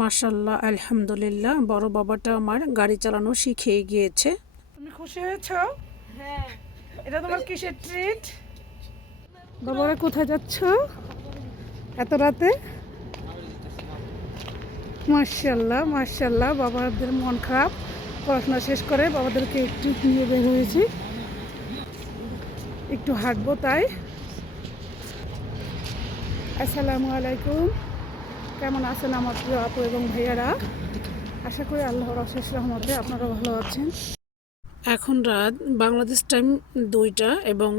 মাশাল্লাহ, আলহামদুলিল্লাহ, বড় বাবাটা আমার গাড়ি চালানো শিখে গিয়েছে। তুমি খুশি হয়েছো? হ্যাঁ। এটা তোমার কিসের ট্রিট? বাবারা কোথায় যাচ্ছ এত রাতে? মাশাল্লাহ মাশাল্লাহ, বাবাদের মন খারাপ, পড়াশোনা শেষ করে বাবাদেরকে একটু নিয়ে বের হয়েছি, একটু হাঁটবো তাই। আসসালামু আলাইকুম, কেমন আছেন আমার প্রিয় আপু এবং ভাইয়ারা? আশা করি আল্লাহর অশেষ রহমতে আপনারা ভালো আছেন। এখন রাত বাংলাদেশ টাইম 2টা এবং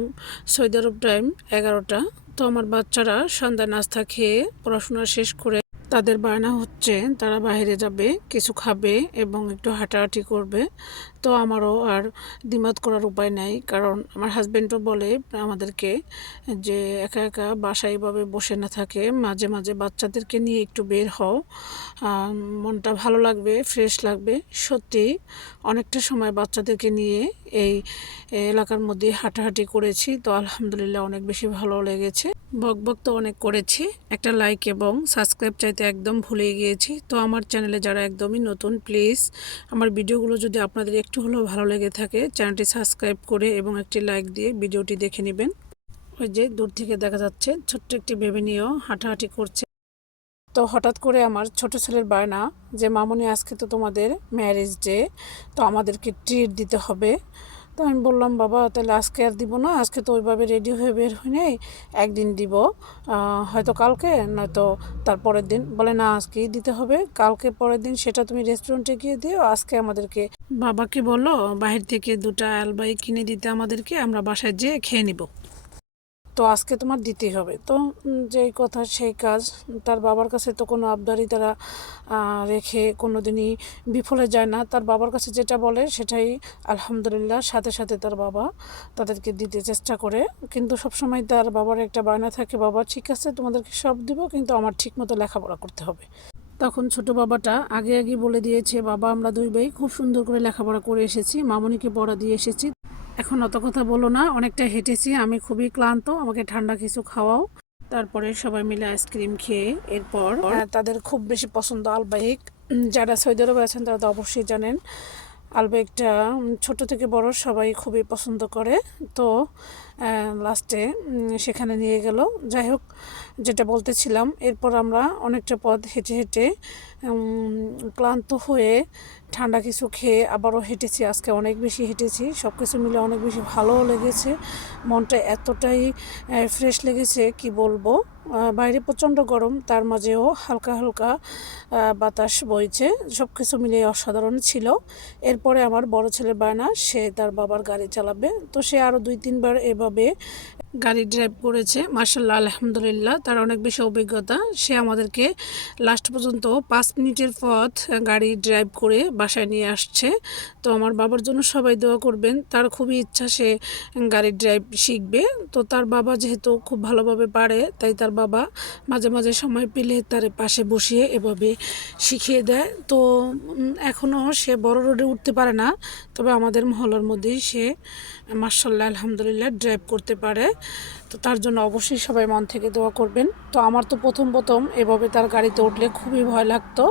সৌদি আরব টাইম 11টা। তো আমার বাচ্চারা সন্ধ্যা নাস্তা খেয়ে পড়াশোনা শেষ করে তাদের বায়না হচ্ছে তারা বাইরে যাবে, কিছু খাবে এবং একটু হাঁটাহাঁটি করবে। তো আমারও আর দ্বিমত করার উপায় নাই, কারণ আমার হাজব্যান্ডও বলে আমাদেরকে যে একা একা বাসায় এভাবে বসে না থাকে, মাঝে মাঝে বাচ্চাদেরকে নিয়ে একটু বের হও, মনটা ভালো লাগবে, ফ্রেশ লাগবে। সত্যি অনেকটা সময় বাচ্চাদেরকে নিয়ে এই এলাকার মধ্যে হাঁটাহাঁটি করেছি, তো আলহামদুলিল্লাহ অনেক বেশি ভালো লেগেছে। বকবক তো অনেক করেছি, একটা লাইক এবং সাবস্ক্রাইব চাইতে একদম ভুলেই গিয়েছি। তো আমার চ্যানেলে যারা একদমই নতুন, প্লিজ আমার ভিডিওগুলো যদি আপনাদের একটু হলেও ভালো লেগে থাকে, চ্যানেলটি সাবস্ক্রাইব করে এবং একটি লাইক দিয়ে ভিডিওটি দেখে নেবেন। ওই যে দূর থেকে দেখা যাচ্ছে ছোট্ট একটি বেবি নিয়েও হাঁটাহাঁটি করছে। তো হঠাৎ করে আমার ছোট ছেলের বায়না যে মামুনি আজকে তো তোমাদের ম্যারেজ ডে, তো আমাদেরকে ট্রিট দিতে হবে। তো আমি বললাম বাবা তাহলে আজকে আর দিব না, আজকে তো ওইভাবে রেডি হয়ে বের হই নেই, একদিন দিব, হয়তো কালকে নয়তো তারপরের দিন। বলে না, আজকেই দিতে হবে, কালকে পরের দিন সেটা তুমি রেস্টুরেন্টে গিয়ে দিও, আজকে আমাদেরকে বাবাকে বলো বাহির থেকে 2টা আলবাই কিনে দিতে আমাদেরকে, আমরা বাসায় যেয়ে খেয়ে নিব, তো আজকে তোমার দিতেই হবে। তো যেই কথা সেই কাজ, তার বাবার কাছে তো কোনো আবদারই তারা রেখে কোনো দিনই বিফলে যায় না। তার বাবার কাছে যেটা বলে সেটাই আলহামদুলিল্লাহ সাথে সাথে তার বাবা তাদেরকে দিতে চেষ্টা করে। কিন্তু সবসময় তার বাবার একটা বায়না থাকে, বাবা ঠিক আছে তোমাদেরকে সব দিব, কিন্তু আমার ঠিক মতো লেখাপড়া করতে হবে। তখন ছোট বাবাটা আগে আগে বলে দিয়েছে, বাবা আমরা 2 ভাই খুব সুন্দর করে লেখাপড়া করে এসেছি, মামুনিকে পড়া দিয়ে এসেছি, এখন অত কথা বলো না, অনেকটা হেঁটেছি, আমি খুবই ক্লান্ত, আমাকে ঠান্ডা কিছু খাওয়াও। তারপরে সবাই মিলে আইসক্রিম খেয়ে এরপর তাদের খুব বেশি পছন্দ আলবাহিক। যারা সৌদি আরবে আছেন তারা তো অবশ্যই জানেন আলবাহিকটা ছোট থেকে বড় সবাই খুবই পছন্দ করে। তো লাস্টে সেখানে নিয়ে গেল। যাই হোক, যেটা বলতেছিলাম, এরপর আমরা অনেকটা পথ হেঁটে হেঁটে ক্লান্ত হয়ে ঠান্ডা কিছু খেয়ে আবারও হেঁটেছি। আজকে অনেক বেশি হেঁটেছি, সব কিছু মিলে অনেক বেশি ভালোও লেগেছে, মনটা এতটাই ফ্রেশ লেগেছে কি বলবো। বাইরে প্রচণ্ড গরম, তার মাঝেও হালকা হালকা বাতাস বইছে, সব কিছু মিলিয়ে অসাধারণ ছিল। এরপরে আমার বড় ছেলের বায়না, সে তার বাবার গাড়ি চালাবে, তো সে আরও 2-3 বার এভাবে গাড়ি ড্রাইভ করেছে। মার্শাল্লাহ আলহামদুলিল্লাহ, তার অনেক বেশি অভিজ্ঞতা। সে আমাদেরকে লাস্ট পর্যন্ত 5 মিনিটের পথ গাড়ি ড্রাইভ করে বাসায় নিয়ে আসছে। তো আমার বাবার জন্য সবাই দোয়া করবেন, তার খুবই ইচ্ছা সে গাড়ি ড্রাইভ শিখবে। তো তার বাবা যেহেতু খুব ভালোভাবে পারে, তাই তার বাবা মাঝে মাঝে সময় পেলে তার পাশে বসিয়ে এভাবে শিখিয়ে দেয়। তো এখনও সে বড় রোডে উঠতে পারে না, তবে আমাদের মহল্লার মধ্যেই সে মার্শাল্লাহ আলহামদুলিল্লাহ ড্রাইভ করতে পারে। তো তার জন্য অবশ্যই সবাই মন থেকে দোয়া করবেন। তো আমার তো প্রথম প্রথম এভাবে তার গাড়িতে উঠলে খুবই ভয় লাগতো,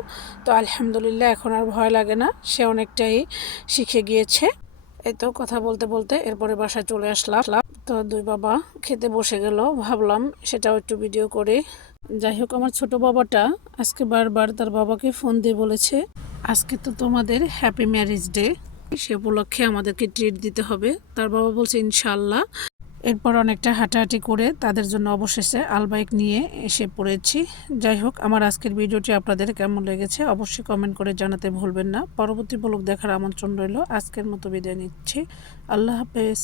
তো আলহামদুলিল্লাহ এখন আর ভয় লাগে না, সে অনেকটাই শিখে গিয়েছে। এই তো কথা বলতে বলতে এরপরে বাসায় চলে আসলাম। তো 2 বাবা খেতে বসে গেল, ভাবলাম সেটাও একটু ভিডিও করে। যাই হোক, আমার ছোট বাবাটা আজকে বারবার তার বাবাকে ফোন দিয়ে বলেছে আজকে তো তোমাদের হ্যাপি ম্যারেজ ডে, সে উপলক্ষে আমাদেরকে ট্রিট দিতে হবে। তার বাবা বলছে ইনশাআল্লাহ। এরপর অনেকটা হাঁটাহাঁটি করে তাদের জন্য অবশেষে আলবাইক নিয়ে এসে পড়েছি। যাই হোক, আমার আজকের ভিডিওটি আপনাদের কেমন লেগেছে অবশ্যই কমেন্ট করে জানাতে ভুলবেন না। পরবর্তী ব্লগ দেখার আমন্ত্রণ রইল। আজকের মতো বিদায় নিচ্ছি, আল্লাহ হাফেজ।